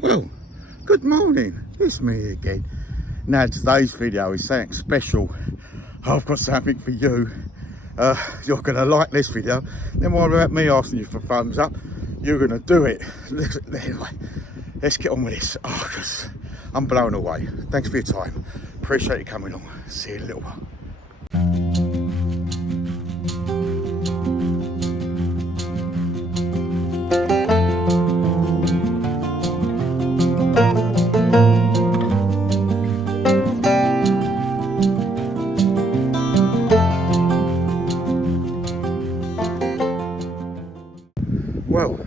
Well, good morning, it's me again. Now today's video is something special. I've got something for you. You're going to like this video. Then what about me asking you for thumbs up? You're going to do it. Anyway, let's get on with this. Oh, 'cause I'm blown away. Thanks for your time. Appreciate you coming along. See you in a little while. Well,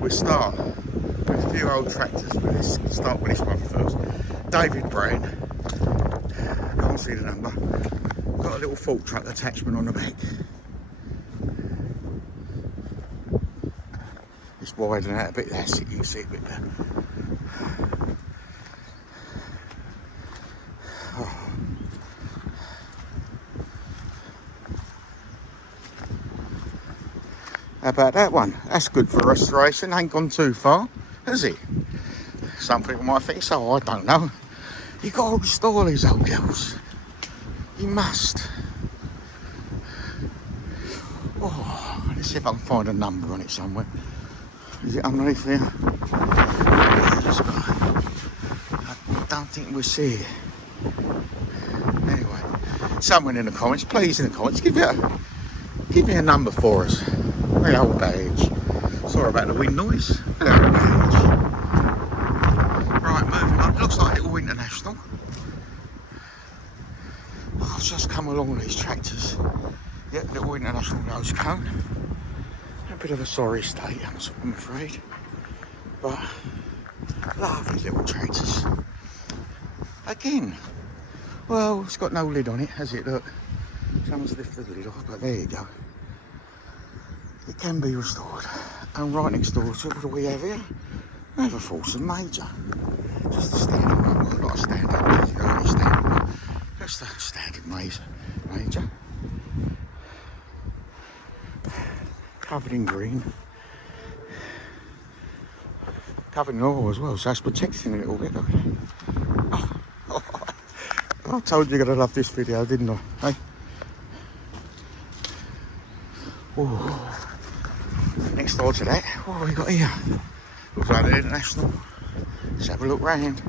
we start with a few old tractors, but let's start with this one first. David Brand, can't see the number, got a little fork truck attachment on the back. It's widening out a bit, that's it, you can see a bit there. Oh. How about that one? That's good for restoration, ain't gone too far, has it? Some people might think so, I don't know. You gotta restore these old girls. You must. Oh, let's see if I can find a number on it somewhere. Is it underneath here? I don't think we'll see it. Anyway, someone in the comments, please in the comments, give me a number for us. Hello badge. Sorry about the wind noise. Hello badge. Right, moving on. Looks like Little International. I've just come along these tractors. Yep, Little International Rose Cone. A bit of a sorry state, I'm afraid. But lovely little tractors. Again, well, it's got no lid on it, has it? Look, someone's lifted the lid off, but there you go. It can be restored. And right next door to it, what do we have here? We have a Fulson Major. Just a standard one. Well, not a standard one, you know, only standard one. Just a standard Major. Covered in green. Covered in oil as well, so that's protecting it a little bit. Oh, I told you you're going to love this video, didn't I? Hey? Ooh. Next door to that, what have we got here? Looks like the International. Let's have a look round.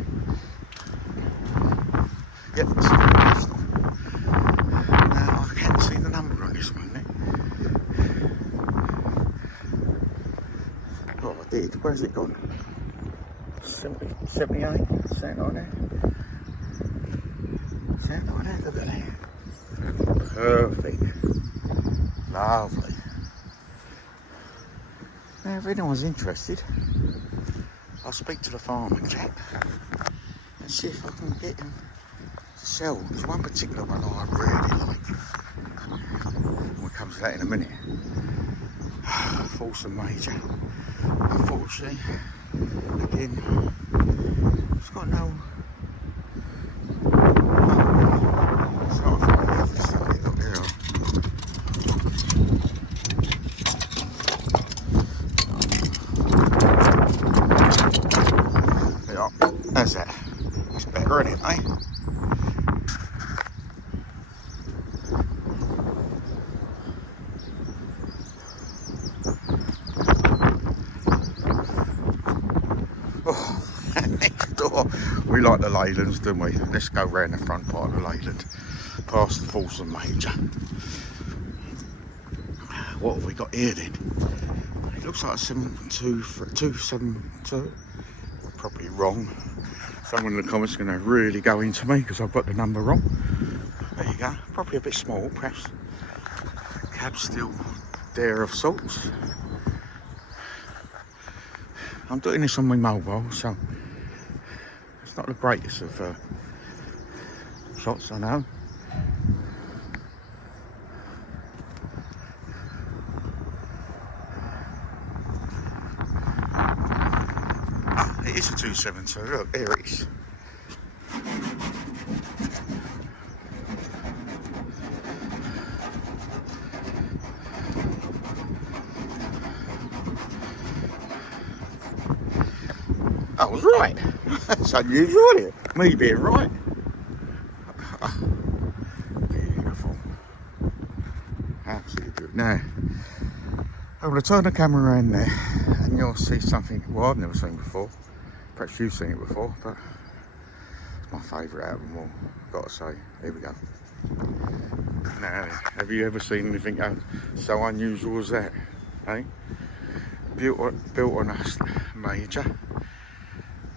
Yep, it's the International. Now, I can't see the number on this one. Oh, I did. Where's it gone? 70, 78, something like that. Something like that, look at that. Perfect. Lovely. Now, if anyone's interested, I'll speak to the farmer chap and see if I can get him to sell. There's one particular one I really like. We'll come to that in a minute. Fulson Major. Unfortunately, again, it's got no. It's not a fire leather side, look here. How's that? That's better, isn't it, mate? Oh, next door. We like the Leylands, don't we? Let's go round the front part of the Leyland, past the Fulson Major. What have we got here then? It looks like a 272. Probably wrong. Someone in the comments is going to really go into me because I've got the number wrong. There you go. Probably a bit small, perhaps. Cab still there of sorts. I'm doing this on my mobile, so it's not the greatest of shots, I know. It is a 272, look, here it is. I was right. That's unusual, isn't it? Me being right. Beautiful. Absolutely good. Now, I'm going to turn the camera around there and you'll see something, well, I've never seen before. Perhaps you've seen it before, but it's my favourite out of them all, I've got to say. Here we go. Now, have you ever seen anything so unusual as that? Eh? Built on a major,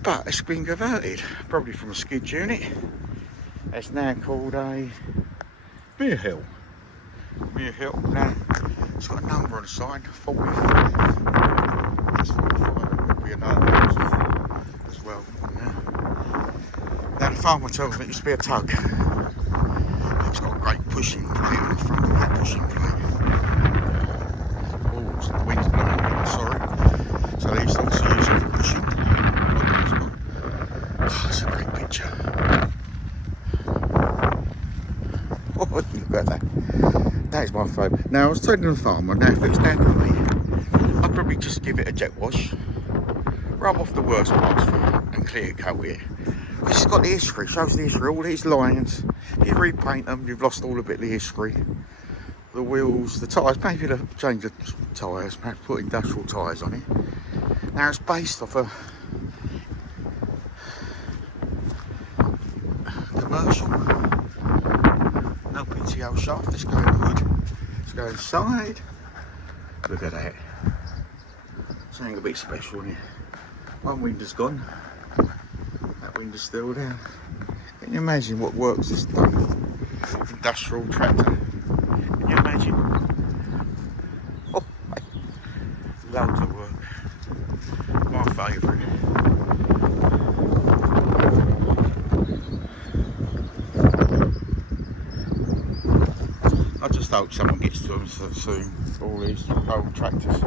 but it's been converted, probably from a skid unit. It's now called a Mere Hill. Mere Hill. Now, it's got a number on the side, 45. That's 45. There'll be another one as well on there. Now, the farmer told me it used to be a tug. It's got a great pushing plate on the front of that pushing plate. Oh, so the wind's blowing, sorry. So they used to also use it for pushing. Oh, that's a great picture. Oh, look at that. That is my favourite. Now, I was telling the farmer, now if it's down to me, I'd probably just give it a jet wash, rub off the worst parts of it, and clear coat it. It's got the history, shows the history, all these lines. If you repaint them, you've lost all a bit of the history. The wheels, the tyres, maybe change the tyres, perhaps put industrial tyres on it. Now, it's based off a commercial. No PTO shaft, let's go in the hood. Let's go inside. Look at that. Something a bit special in here. One window's gone. That window's still there. Can you imagine what works this done? Industrial tractor. Can you imagine? Oh, loads of work. My favourite. I just hope someone gets to them soon, all these old tractors.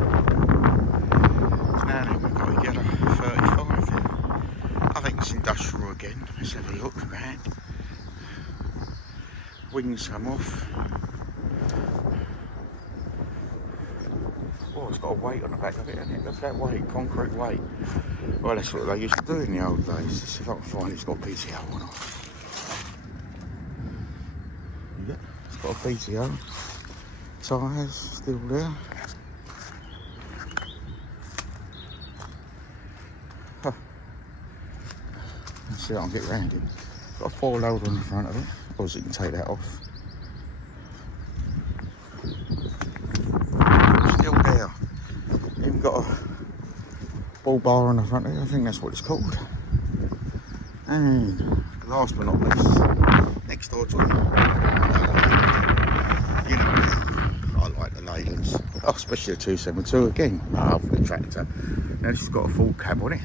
Now then, we've got a yellow 35 here. I think it's industrial again. Let's have a look around. Wings come off. Oh, it's got a weight on the back of it, hasn't it? Look at that weight, concrete weight. Well, that's what they used to do in the old days. Let's see if I can find it's got PTO on it. Yeah, it's got a PTO. Tyres still there. Huh. Let's see if I can get round it. Got a 4 loader on the front of it. Obviously you can take that off. Still there. Even got a ball bar on the front of it. I think that's what it's called. And last but not least, next door to it. You know, I like the Leylands. Oh, especially the 272 again. I love the tractor. Now this has got a full cab on it.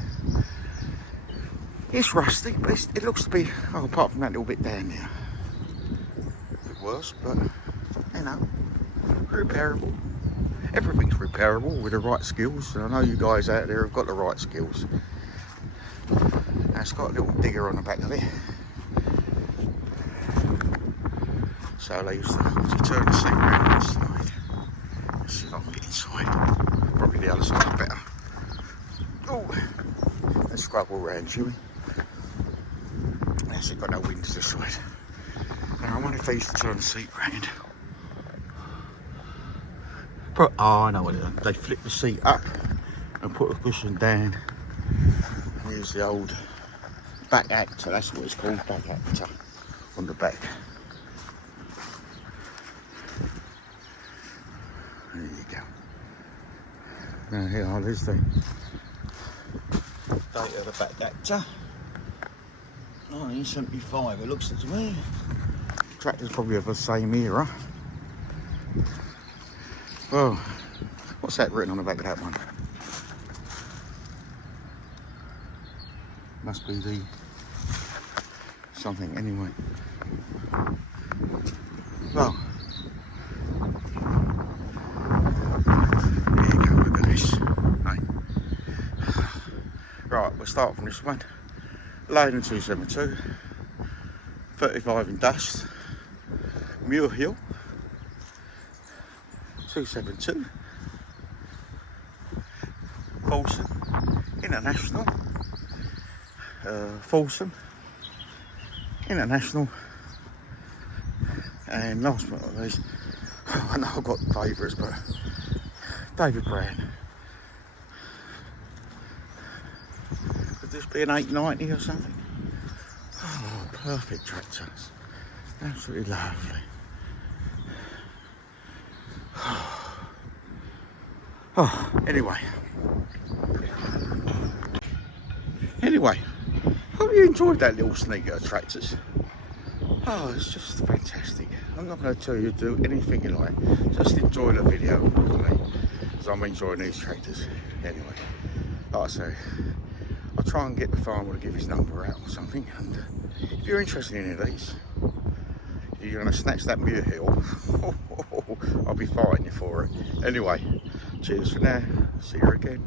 It's rusty, but it looks to be, oh, apart from that little bit down there. A bit worse, but, you know, repairable. Everything's repairable with the right skills, and I know you guys out there have got the right skills. Now it's got a little digger on the back of it. So they used to turn the seat around this side. Let's see if I can get inside. Probably the other side's better. Oh, let's scrabble around, shall we? Yes, it's got no windows this side. Now I wonder if they used to turn the seat round. Oh, I know what it is. They flip the seat up and put the cushion down and use the old back actor, that's what it's called, back actor, on the back. There you go. Now here is the date of the back actor. 1975 it looks to me. Tractor's probably of the same era. Well, what's that written on the back of that one? Must be the something anyway. Well, here you go, look at this. Hey. Right, we'll start from this one. Leyland 272, 35 in dust, Muir Hill 272, Coulson International Folsom, International, and last but not least, I know I've got favourites, but David Brown. Could this be an 890 or something? Oh, perfect tractors. Absolutely lovely. Oh, anyway, hope you enjoyed that little sneak at tractors. Oh, it's just fantastic. I'm not going to tell you to do anything you like. Just enjoy the video with me, because I'm enjoying these tractors. Anyway, like I say, I'll try and get the farmer to give his number out or something. And if you're interested in any of these, if you're going to snatch that Muir Hill, I'll be fighting you for it. Anyway, cheers for now. See you again.